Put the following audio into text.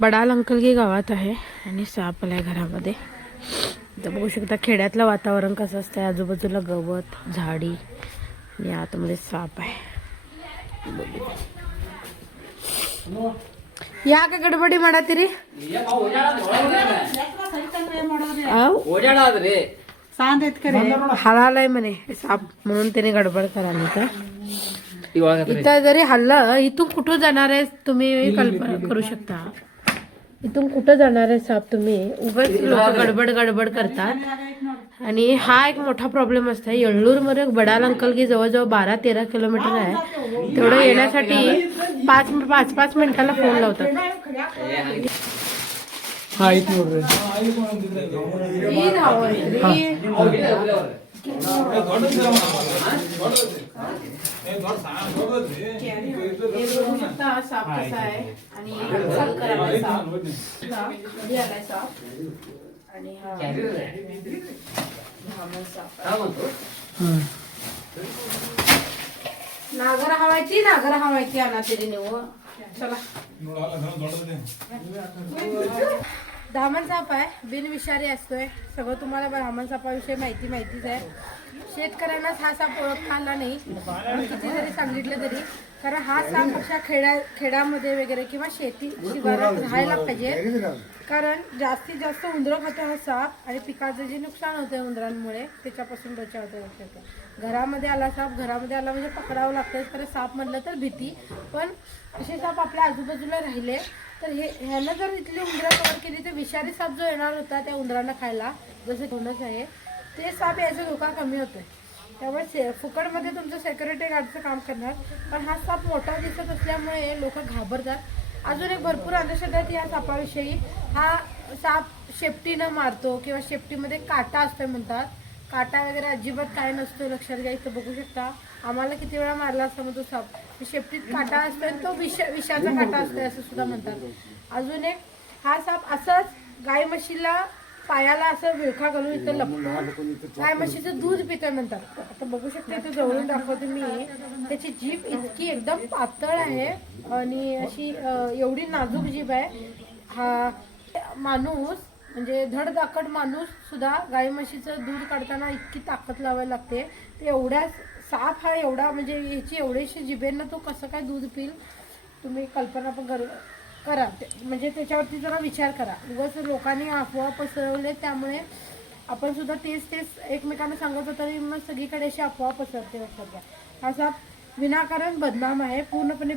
बडाल अंकलगी गावात आहे आणि साप आलाय घरामध्ये. तर बघू शकता खेड्यातलं वातावरण कसं असतं. आजूबाजूला गवत झाडी आणि आतमध्ये साप आहे. या का गडबडी माडा तिरी हलालाय म्हणे साप म्हणून त्याने गडबड करायला. तर इथं जरी हल्लं इथून कुठं जाणार आहे तुम्ही कल्पना करू शकता. इथून कुठं जाणार आहे साप तुम्ही. उगाच लोक गडबड गडबड करतात. आणि हा एक मोठा प्रॉब्लेम असतो. येळ्ळूर मध्ये बडाल अंकलगी जवळजवळ 12-13 किलोमीटर आहे. तेवढं येण्यासाठी 5 मिनिटाला फोन लावतात. साप कसा आहे आणि नागर हवायची आणा तरी नेऊ. चला धामण साप आहे. बिनविषारी असतोय. सगळं तुम्हाला धामण सापाविषयी माहितीच आहे. शेतकऱ्यांनाच हा साप ओळखता आला नाही किती जरी सांगितलं तरी. कारण हा साप अशा खेड्यामध्ये वगैरे किंवा शेती शिवारात राहायला पाहिजे. कारण जास्तीत जास्त उंदरं खातो हा साप आणि पिकाचं जे नुकसान होतं उंदरांमुळे त्याच्यापासून बचाव होतो. घरामध्ये आला साप घरामध्ये आला म्हणजे पकडावं लागतं. कारण साप म्हटलं तर भीती. पण असे साप आपल्या आजूबाजूला राहिले तर ह्यानं जर इथली उंदरं कव्हर केली तर विषारी साप जो येणार होता त्या उंदरांना खायला जसं घेऊनच आहे ते साप याचा धोका कमी होतोय. त्यामुळे फुकटमध्ये तुमचं सेक्युरिटी गार्डचं काम करणार. पण हा साप मोठा दिसत असल्यामुळे लोक घाबरतात. अजून एक भरपूर अंधश्रद्धा या सापाविषयी. हा साप शेपटीनं मारतो किंवा शेपटीमध्ये काटा असतोय म्हणतात. काटा वगैरे अजिबात काय नसतो. लक्षात घ्या. इथं बघू शकता आम्हाला किती वेळा मारला असता मग तो साप. शेपटीत काटा असतोय तो विषाचा काटा असतोय असं सुद्धा म्हणतात. अजून एक हा साप असंच गाय म्हशीला पायाला असं विळखा घालून इथं लपतो. गाय म्हशीचं दूध पितं म्हणतात. आता बघू शकता इथं जवळून दाखवते मी. त्याची जीभ इतकी एकदम पातळ आहे आणि अशी एवढी नाजूक जीभ आहे. हा माणूस म्हणजे धडधाकट माणूस सुद्धा गाय म्हशीचं दूध काढताना इतकी ताकद लावायला लागते. ते एवढ्या साप हा एवढा म्हणजे ह्याची एवढीशी जिभेनं तो कसं काय दूध पिल तुम्ही कल्पना पण करा. म्हणजे त्याच्यावरती जरा विचार करा. उगाच लोकांनी अफवा पसरवले त्यामुळे आपण सुद्धा तेच एकमेकांना सांगत होतो तरी मग सगळीकडे अशी अफवा पसरते. लक्षात घ्या. हा साप विनाकारण बदनाम आहे. पूर्णपणे